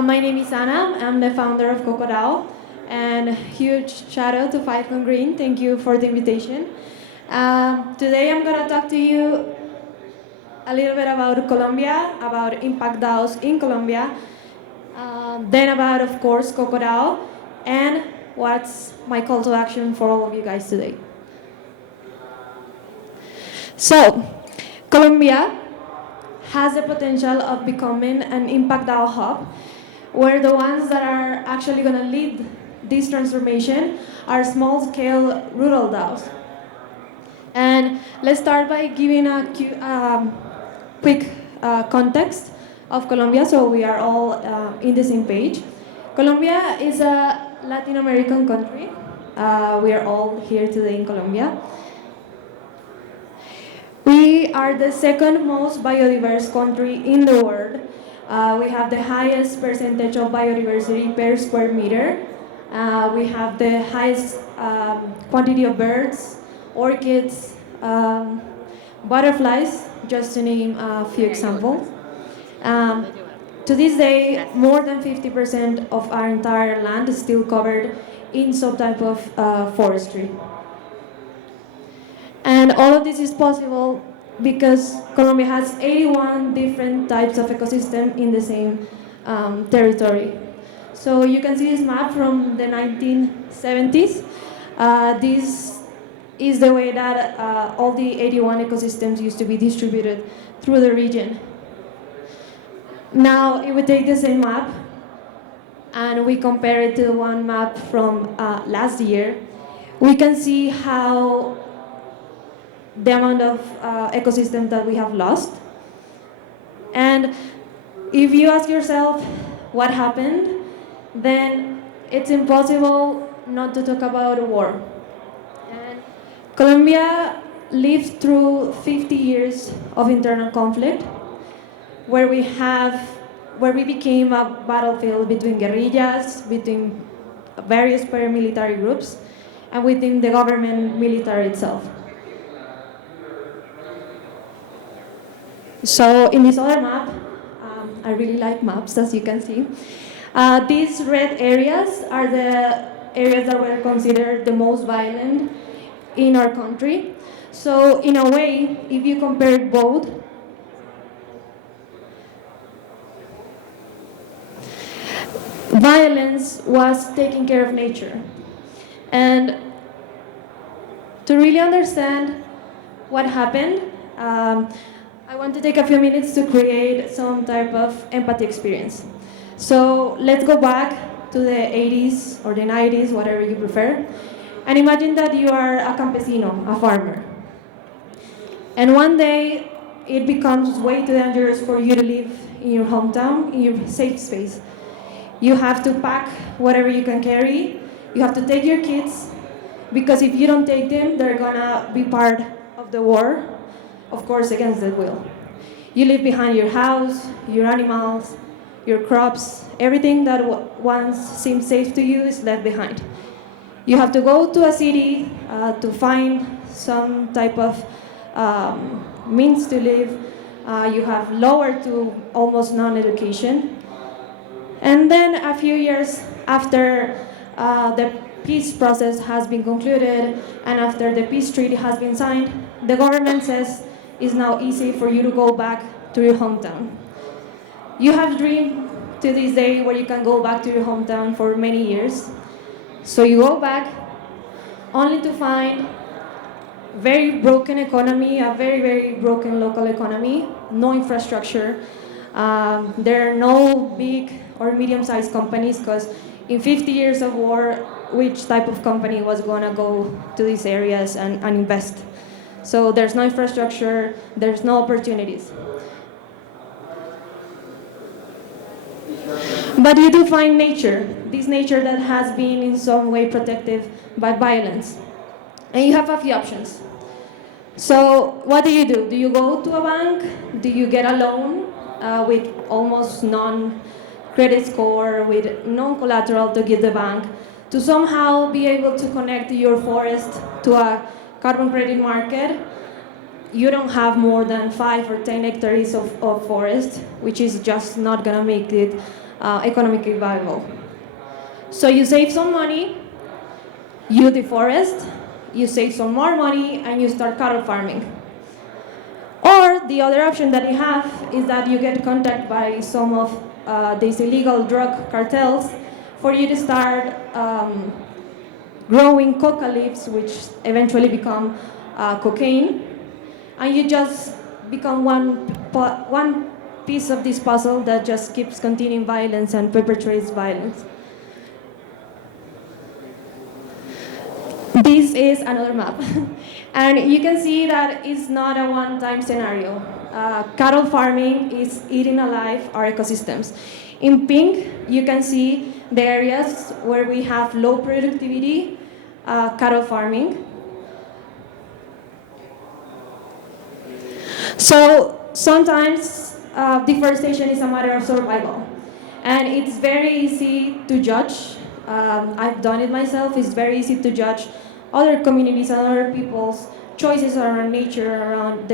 My name is Anna. I'm the founder of KOKO DAO, and huge shout out to Falcon Green. Thank you for the invitation. Today I'm going to talk to you a little bit about Colombia, about impact DAOs in Colombia, then about, of course, KOKO DAO, and what's my call to action for all of you guys today. So, Colombia has the potential of becoming an impact DAO hub, where the ones that are actually going to lead this transformation are small-scale rural DAOs. And let's start by giving a quick context of Colombia so we are all in the same page. Colombia is a Latin American country. We are all here today in Colombia. We are the second most biodiverse country in the world. We have the highest percentage of biodiversity per square meter. We have the highest quantity of birds, orchids, butterflies, just to name a few examples. To this day, more than 50% of our entire land is still covered in some type of forestry. And all of this is possible because Colombia has 81 different types of ecosystem in the same territory. So you can see this map from the 1970s. This is the way that all the 81 ecosystems used to be distributed through the region. Now, if we take the same map and we compare it to the one map from last year, we can see how the amount of ecosystem that we have lost. And if you ask yourself what happened, then it's impossible not to talk about a war. And Colombia lived through 50 years of internal conflict, where we became a battlefield between guerrillas, between various paramilitary groups, and within the government military itself. So in this other map, I really like maps, as you can see. These red areas are the areas that were considered the most violent in our country. So in a way, if you compare both, violence was taking care of nature. And to really understand what happened, I want to take a few minutes to create some type of empathy experience. So let's go back to the 80s or the 90s, whatever you prefer, and imagine that you are a campesino, a farmer. And one day, it becomes way too dangerous for you to live in your hometown, in your safe space. You have to pack whatever you can carry. You have to take your kids, because if you don't take them, they're gonna be part of the war, of course, against their will. You leave behind your house, your animals, your crops, everything that once seemed safe to you is left behind. You have to go to a city to find some type of means to live. You have lower to almost non-education. And then a few years after the peace process has been concluded and after the peace treaty has been signed, the government says it's now easy for you to go back to your hometown. You have dreamed to this day where you can go back to your hometown for many years. So you go back only to find very broken economy, a very, very broken local economy, no infrastructure. There are no big or medium-sized companies, because in 50 years of war, which type of company was going to go to these areas and invest? So there's no infrastructure, there's no opportunities. But you do find nature, this nature that has been in some way protected by violence. And you have a few options. So what do? Do you go to a bank? Do you get a loan with almost non-credit score, with non-collateral to give the bank, to somehow be able to connect your forest to a carbon credit market? You don't have more than 5 or 10 hectares of forest, which is just not going to make it economically viable. So you save some money, you deforest, you save some more money, and you start cattle farming. Or the other option that you have is that you get contacted by some of these illegal drug cartels for you to start growing coca leaves, which eventually become cocaine, and you just become one piece of this puzzle that just keeps continuing violence and perpetrates violence. This is another map. And you can see that it's not a one-time scenario. Cattle farming is eating alive our ecosystems. In pink, you can see the areas where we have low productivity cattle farming. So sometimes deforestation is a matter of survival. And it's very easy to judge. I've done it myself. It's very easy to judge other communities and other people's choices around nature, around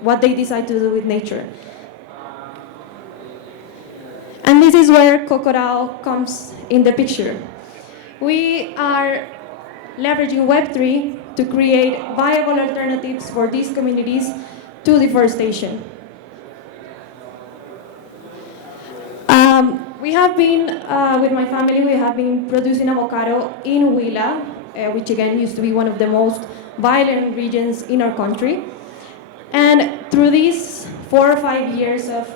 what they decide to do with nature. And this is where KOKO DAO comes in the picture. We are leveraging Web3 to create viable alternatives for these communities to deforestation. We have been, with my family, we have been producing avocado in Huila, which again used to be one of the most violent regions in our country. And through these 4 or 5 years of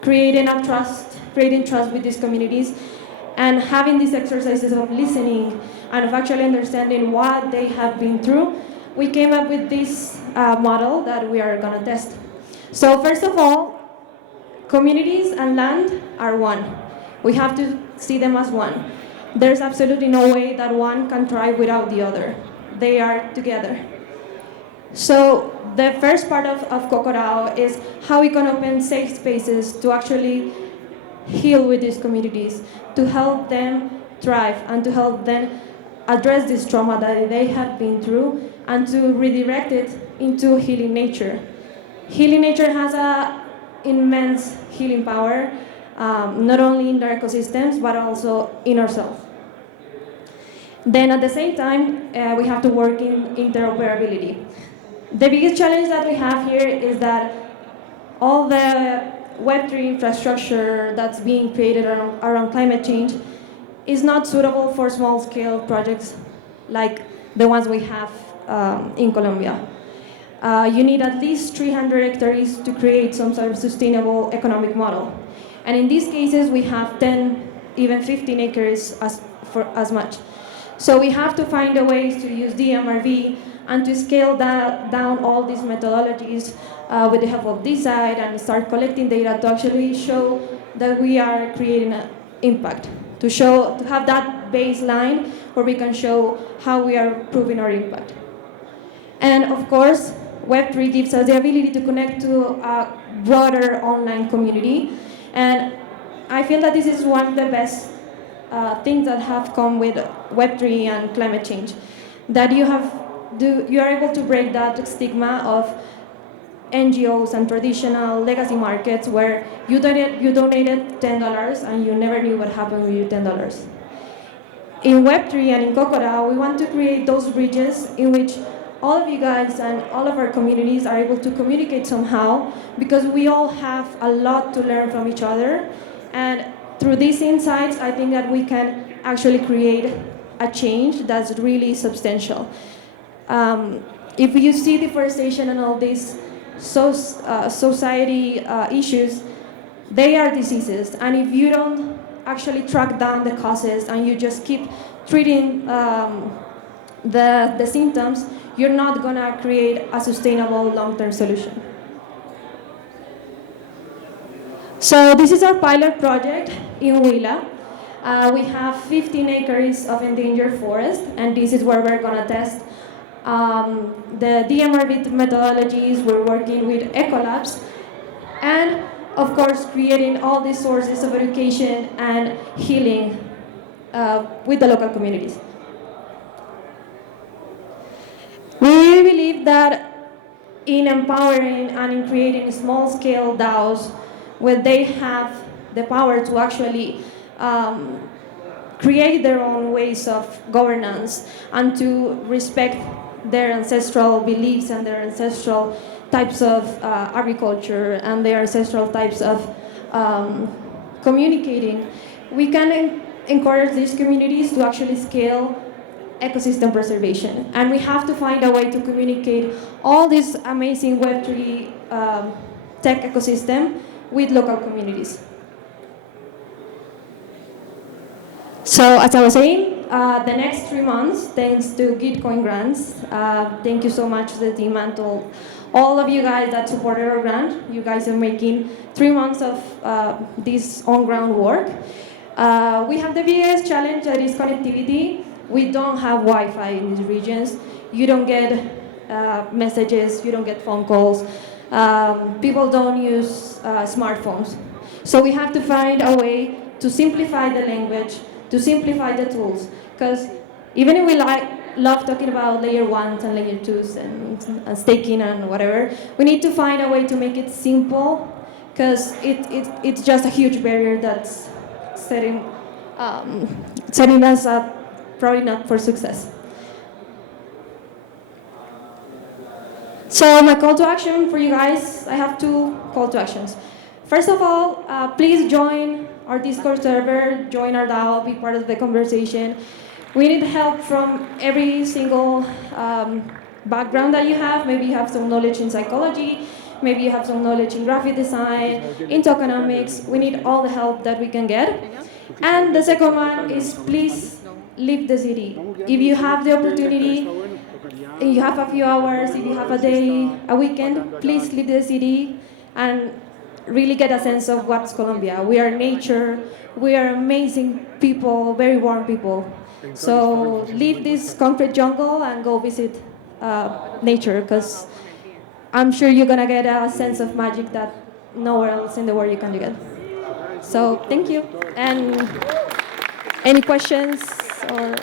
creating trust with these communities, and having these exercises of listening and of actually understanding what they have been through, we came up with this model that we are going to test. So first of all, communities and land are one. We have to see them as one. There's absolutely no way that one can thrive without the other. They are together. So the first part of KOKO DAO is how we can open safe spaces to actually heal with these communities, to help them thrive and to help them address this trauma that they have been through and to redirect it into healing nature. Healing nature has an immense healing power, not only in their ecosystems, but also in ourselves. Then at the same time, we have to work in interoperability. The biggest challenge that we have here is that all the Web3 infrastructure that's being created around climate change is not suitable for small-scale projects like the ones we have in Colombia. You need at least 300 hectares to create some sort of sustainable economic model. And in these cases, we have 10, even 15 acres as much. So we have to find a ways to use DMRV and to scale down all these methodologies with the help of this side and start collecting data to actually show that we are creating an impact, to have that baseline where we can show how we are proving our impact. And of course, Web3 gives us the ability to connect to a broader online community. And I feel that this is one of the best things that have come with Web3 and climate change. That you are able to break that stigma of NGOs and traditional legacy markets where you donated $10 and you never knew what happened with your $10. In Web3 and in KOKO DAO, we want to create those bridges in which all of you guys and all of our communities are able to communicate somehow, because we all have a lot to learn from each other. And through these insights, I think that we can actually create a change that's really substantial. If you see deforestation and all these society issues, they are diseases. And if you don't actually track down the causes and you just keep treating the symptoms, you're not going to create a sustainable long-term solution. So this is our pilot project in Huila. We have 15 acres of endangered forest, and this is where we're going to test the DMRV methodologies. We're working with ecolabs, and of course creating all these sources of education and healing with the local communities. We really believe that in empowering and in creating small-scale DAOs where they have the power to actually create their own ways of governance and to respect their ancestral beliefs and their ancestral types of agriculture and their ancestral types of communicating, we can encourage these communities to actually scale ecosystem preservation. And we have to find a way to communicate all this amazing Web3 tech ecosystem with local communities. So as I was saying, the next 3 months, thanks to Gitcoin grants, thank you so much to the team and to all of you guys that supported our grant. You guys are making 3 months of this on-ground work. We have the biggest challenge, that is connectivity. We don't have Wi-Fi in these regions. You don't get messages, you don't get phone calls. People don't use smartphones. So we have to find a way to simplify the language, to simplify the tools. Because even if we love talking about layer 1s and layer 2s and staking and whatever, we need to find a way to make it simple, because it's just a huge barrier that's setting us up probably not for success. So my call to action for you guys, I have 2 call to actions. First of all, please join our Discord server, join our DAO, be part of the conversation. We need help from every single background that you have. Maybe you have some knowledge in psychology, maybe you have some knowledge in graphic design, in tokenomics. We need all the help that we can get. And the second one is, please leave the city. If you have the opportunity, and you have a few hours, if you have a day, a weekend, please leave the city and really get a sense of what's Colombia. We are nature, we are amazing people, very warm people. So leave this concrete jungle and go visit nature, because I'm sure you're gonna get a sense of magic that nowhere else in the world you can get. So thank you. And any questions or?